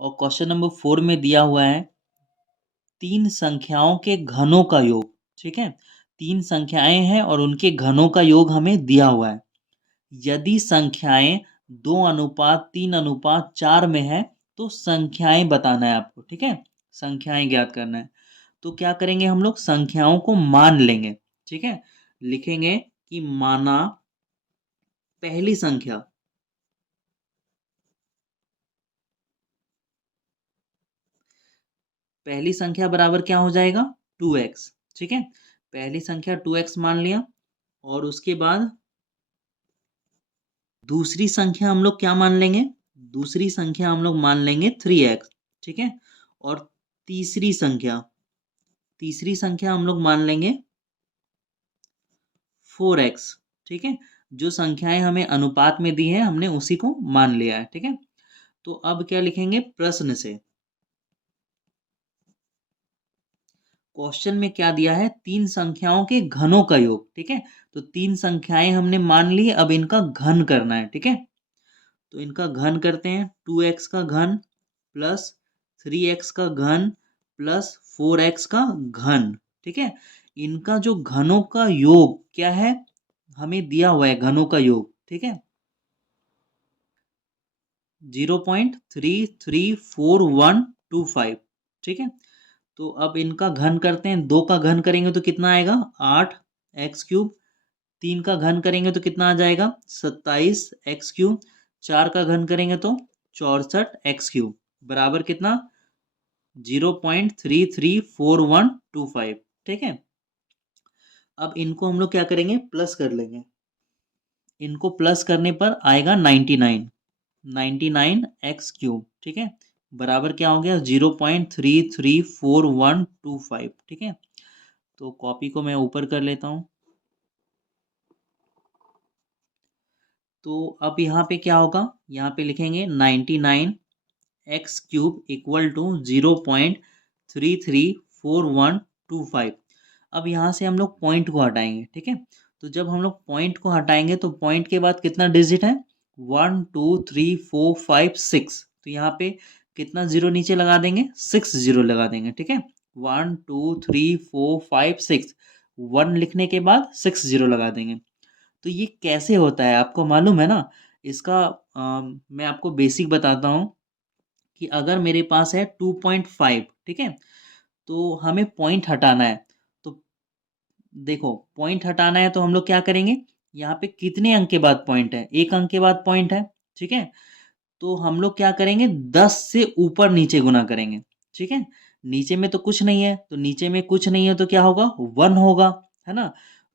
और question number 4 में दिया हुआ है 3 संख्याओं के घनों का योग। ठीक है, 3 संख्याएं हैं और उनके घनों का योग हमें दिया हुआ है। यदि संख्याएं 2:3:4 में है तो संख्याएं बताना है आपको। ठीक है, संख्याएं ज्ञात करना है। तो क्या करेंगे, हम लोग संख्याओं को मान लेंगे। ठीक है, लिखेंगे कि माना पहली संख्या बराबर क्या हो जाएगा, 2x। ठीक है, पहली संख्या 2x मान लिया। और उसके बाद दूसरी संख्या हम लोग क्या मान लेंगे, दूसरी संख्या हम लोग मान लेंगे 3x। ठीक है, और तीसरी संख्या हम लोग मान लेंगे 4x। ठीक है, जो संख्याएं हमें अनुपात में दी है हमने उसी को मान लिया है। ठीक है, तो अब क्या लिखेंगे, प्रश्न से क्वेश्चन में क्या दिया है, 3 संख्याओं के घनों का योग। ठीक है, तो 3 संख्याएं हमने मान ली, अब इनका घन करना है। ठीक है, तो इनका घन करते हैं। 2x का घन प्लस 3x का घन प्लस 4x का घन। ठीक है, इनका जो घनों का योग क्या है, हमें दिया हुआ है घनों का योग। ठीक है, 0.334125। ठीक है, तो अब इनका घन करते हैं। 2 का घन करेंगे तो कितना आएगा, 8x3। 3 का घन करेंगे तो कितना आ जाएगा, 27x3। 4 का घन करेंगे तो 64x3 बराबर कितना, 0.334125। ठीक है, अब इनको हम लोग क्या करेंगे, प्लस कर लेंगे। इनको प्लस करने पर आएगा 99x3। ठीक है, बराबर क्या हो गया, 0.334125। ठीक है, तो कॉपी को मैं ऊपर कर लेता हूँ। तो अब यहाँ पे क्या होगा, यहाँ पे लिखेंगे 99x3 इक्वल टू 0.334125। अब यहाँ से हम लोग पॉइंट को हटाएंगे। ठीक है, तो जब हम लोग पॉइंट को हटाएंगे तो पॉइंट के बाद कितना डिजिट है, 1 2 3 4 5 6। तो यहाँ पे कितना जीरो नीचे लगा देंगे, 6 जीरो लगा देंगे। ठीक है, 1 2 3 4 5 6, 1 लिखने के बाद 6 जीरो लगा देंगे। तो ये कैसे होता है आपको मालूम है ना, इसका मैं आपको बेसिक बताता हूँ कि अगर मेरे पास है 2.5। ठीक है, तो हमें पॉइंट हटाना है। तो देखो, पॉइंट हटाना है तो हम लोग क्या करेंगे, यहाँ पे कितने अंक के बाद पॉइंट है, 1 अंक के बाद पॉइंट है। ठीक है, तो हम लोग क्या करेंगे, 10 से ऊपर नीचे गुना करेंगे। ठीक है, नीचे में तो कुछ नहीं है, तो नीचे में कुछ नहीं है तो क्या होगा, 1 होगा, है ना।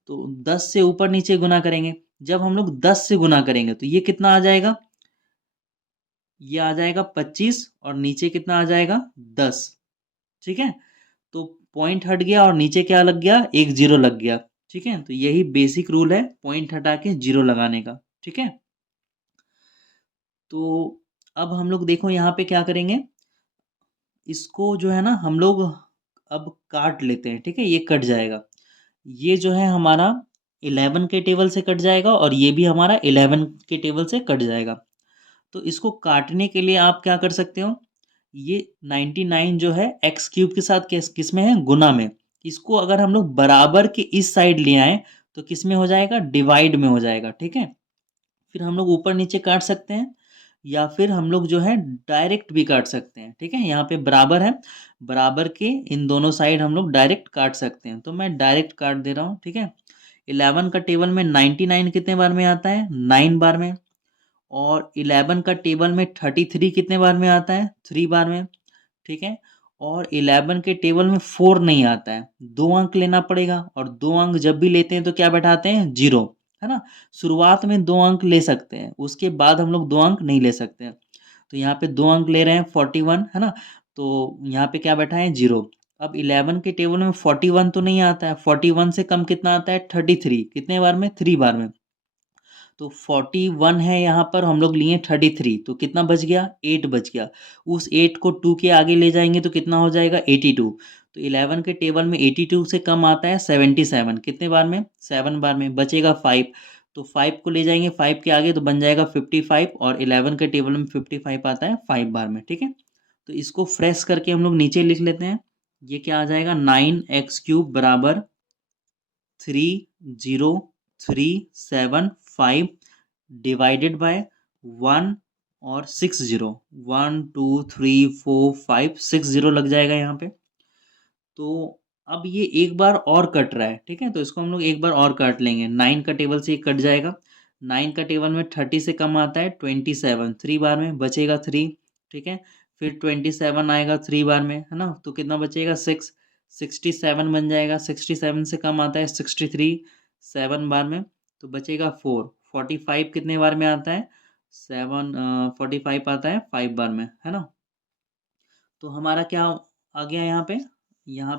तो 10 से ऊपर नीचे गुना करेंगे। जब हम लोग 10 से गुना करेंगे तो ये कितना आ जाएगा, ये आ जाएगा 25, और नीचे कितना आ जाएगा, 10। ठीक है, तो पॉइंट हट गया और नीचे क्या लग गया, एक जीरो लग गया। ठीक है, तो यही बेसिक रूल है पॉइंट हटा के जीरो लगाने का। ठीक है, तो अब हम लोग देखो यहाँ पे क्या करेंगे, इसको जो है ना हम लोग अब काट लेते हैं। ठीक है, ये कट जाएगा। ये जो है हमारा 11 के टेबल से कट जाएगा और ये भी हमारा 11 के टेबल से कट जाएगा। तो इसको काटने के लिए आप क्या कर सकते हो, ये 99 जो है एक्स क्यूब के साथ किस में है, गुना में। इसको अगर हम लोग बराबर के इस साइड ले आए तो किस में हो जाएगा, डिवाइड में हो जाएगा। ठीक है, फिर हम लोग ऊपर नीचे काट सकते हैं या फिर हम लोग जो है डायरेक्ट भी काट सकते हैं। ठीक है, यहाँ पे बराबर है, बराबर के इन दोनों साइड हम लोग डायरेक्ट काट सकते हैं, तो मैं डायरेक्ट काट दे रहा हूँ। ठीक है, 11 का टेबल में 99 कितने बार में आता है, 9 बार में। और 11 का टेबल में 33 कितने बार में आता है, 3 बार में। ठीक है, और 11 के टेबल में 4 नहीं आता है, 2 अंक लेना पड़ेगा, और 2 अंक जब भी लेते हैं तो क्या बैठाते हैं, जीरो। है ना, शुरुआत में 2 अंक ले सकते हैं, उसके बाद हम लोग 2 अंक नहीं ले सकते हैं। तो यहाँ पे 2 अंक ले रहे हैं 41, है ना, तो यहाँ पे क्या बैठा है, जीरो। अब 11 के टेबल में 41 तो नहीं आता है, 41 से कम कितना आता है, 33 कितने बार में, 3 बार में। तो 41 है, यहाँ पर हम लोग लिए 33, तो कितना बच गया, 8 बच गया। उस 8 को 2 के आगे ले जाएंगे तो कितना हो जाएगा, 82। तो 11 के टेबल में 82 से कम आता है 77, कितने बार में, 7 बार में। बचेगा 5, तो 5 को ले जाएंगे 5 के आगे तो बन जाएगा 55, और 11 के टेबल में 55 आता है 5 बार में। ठीक है, तो इसको फ्रेश करके हम लोग नीचे लिख लेते हैं। ये क्या आ जाएगा, 9x³ बराबर 30375 डिवाइडेड बाय 1 और 60, 1 2 3 4 5 60 लग जाएगा यहाँ पे। तो अब ये एक बार और कट रहा है, ठीक है, तो इसको हम लोग एक बार और काट लेंगे। 9 का टेबल से ये कट जाएगा। 9 का टेबल में 30 से कम आता है 27, 3 बार में बचेगा 3, ठीक है। फिर 27 आएगा 3 बार में, है ना, तो कितना बचेगा 6, 67 बन जाएगा। 67 से कम आता है 63, 7 बार में, तो बचेगा 4। 45 कितने बार में आता है, 45 आता है 5 बार में, है ना। तो हमारा क्या आ गया यहाँ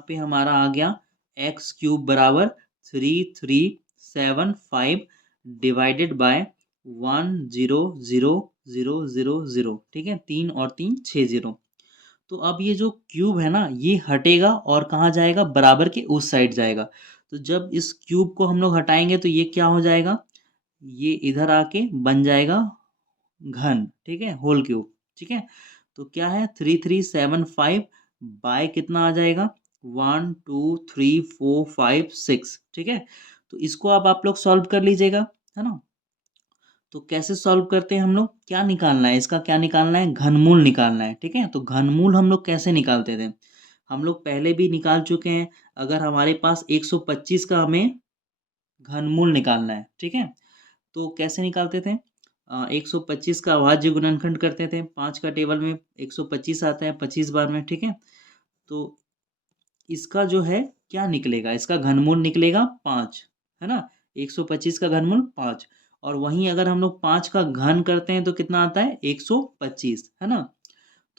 पे, हमारा आ गया x³ बराबर 3375 डिवाइडेड बाय 1 0 0 0 0, ठीक है, 3 और 3 6 0। तो अब ये जो क्यूब है ना, ये हटेगा और कहाँ जाएगा, बराबर के उस साइड जाएगा। तो जब इस क्यूब को हम लोग हटाएंगे तो ये क्या हो जाएगा, ये इधर आके बन जाएगा घन, ठीक है, होल क्यूब, ठीक है। तो क्या है 3375 बाय कितना आ जाएगा, 1 2 3 4 5 6, ठीक है। तो इसको अब आप लोग सॉल्व कर लीजिएगा, है ना। तो कैसे सॉल्व करते हैं हम लोग, क्या निकालना है इसका, क्या निकालना है, घनमूल निकालना है, ठीक है। तो घनमूल हम लोग कैसे निकालते थे, हम लोग पहले भी निकाल चुके हैं। अगर हमारे पास 125 का हमें घनमूल निकालना है, ठीक है, तो कैसे निकालते थे, 125 का अभाज्य गुणनखंड करते थे। 5 का टेबल में 125 आता है 25 बार में, ठीक है। तो इसका जो है क्या निकलेगा, इसका घनमूल निकलेगा 5, है ना। 125 का घनमूल 5, और वहीं अगर हम लोग 5 का घन करते हैं तो कितना आता है 125, है ना।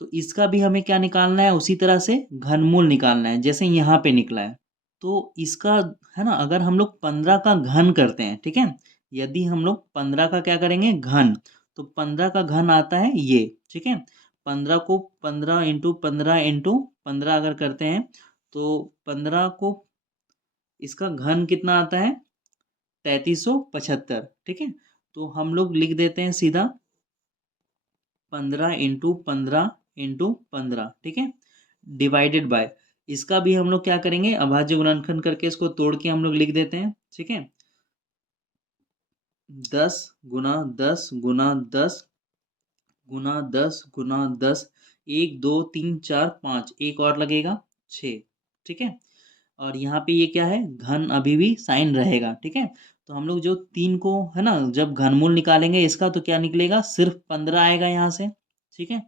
तो इसका भी हमें क्या निकालना है, उसी तरह से घनमूल निकालना है जैसे यहाँ पे निकला है। तो इसका, है ना, अगर हम लोग 15 का घन करते हैं, ठीक है, यदि हम लोग 15 का क्या करेंगे घन, तो 15 का घन आता है ये, ठीक है। 15 को 15 इंटू 15 इंटू 15 अगर करते हैं तो 15 को, इसका घन कितना आता है 3375, ठीक है। तो हम लोग लिख देते हैं सीधा 15 इंटू 15 इंटू 15, ठीक है, डिवाइडेड बाय, इसका भी हम लोग क्या करेंगे, अभाज्य गुणनखंड करके इसको तोड़ के हम लोग लिख देते हैं, ठीक है। 10 गुना 10 गुना 10 गुना 10 गुना 10, 1 2 3 4 5, एक और लगेगा 6, ठीक है। और यहाँ पे ये क्या है, घन अभी भी साइन रहेगा, ठीक है। तो हम लोग जो 3 को, है ना, जब घनमूल निकालेंगे इसका तो क्या निकलेगा, सिर्फ 15 आएगा यहाँ से, ठीक है।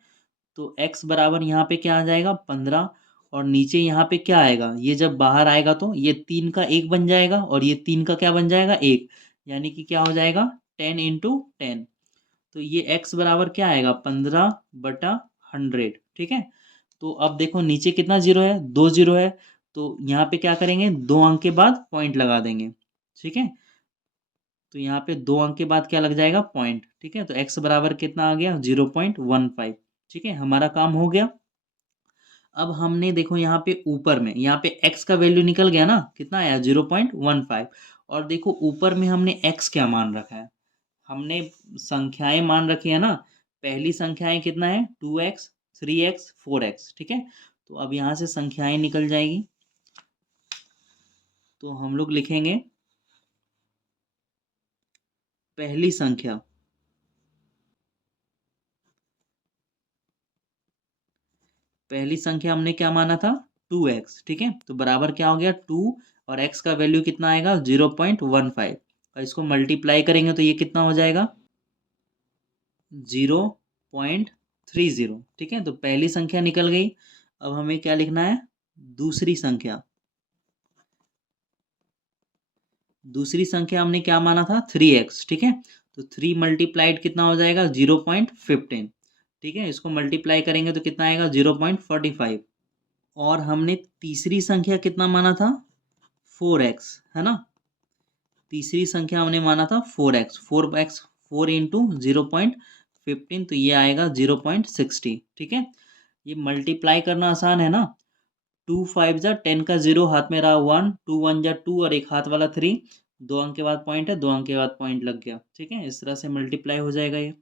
तो x बराबर यहाँ पे क्या आ जाएगा 15, और नीचे यहाँ पे क्या आएगा, ये जब बाहर आएगा तो ये 3 का 1 बन जाएगा और ये 3 का क्या बन जाएगा 1, यानी कि क्या हो जाएगा 10 इंटू 10। तो ये x बराबर क्या आएगा 15/100, ठीक है। तो अब देखो नीचे कितना जीरो है, 2 जीरो है, तो यहाँ पे क्या करेंगे, 2 अंक के बाद पॉइंट लगा देंगे, ठीक है। तो यहाँ पे 2 अंक के बाद क्या लग जाएगा पॉइंट, ठीक है। तो x बराबर कितना आ गया 0.15, ठीक है, हमारा काम हो गया। अब हमने देखो यहाँ पे ऊपर में, यहाँ पे x का वैल्यू निकल गया ना, कितना आया 0.15, और देखो ऊपर में हमने x क्या मान रखा है, हमने संख्याएं मान रखी है ना। पहली संख्याएं कितना है 2x 3x 4x, ठीक है। तो अब यहाँ से संख्याएं निकल जाएगी, तो हम लोग लिखेंगे पहली संख्या, पहली संख्या हमने क्या माना था 2x, ठीक है। तो बराबर क्या हो गया 2, और x का वैल्यू कितना आएगा 0.15, और इसको मल्टीप्लाई करेंगे तो ये कितना हो जाएगा 0.30, ठीक है। तो पहली संख्या निकल गई। अब हमें क्या लिखना है, दूसरी संख्या, दूसरी संख्या हमने क्या माना था 3x, ठीक है। तो 3 मल्टीप्लाइड कितना हो जाएगा 0.15, ठीक है, इसको मल्टीप्लाई करेंगे तो कितना आएगा 0.45। और हमने तीसरी संख्या कितना माना था 4x, है ना। तीसरी संख्या हमने माना था 4x, 4x 4 इंटू 0.15, तो ये आएगा 0.60, ठीक है। ये मल्टीप्लाई करना आसान है ना, 2 5 जा 10 का 0 हाथ में रहा 1, 2 1 जा 2 और एक हाथ वाला 3, 2 अंक के बाद पॉइंट है, 2 अंक के बाद पॉइंट लग गया, ठीक है। इस तरह से मल्टीप्लाई हो जाएगा ये।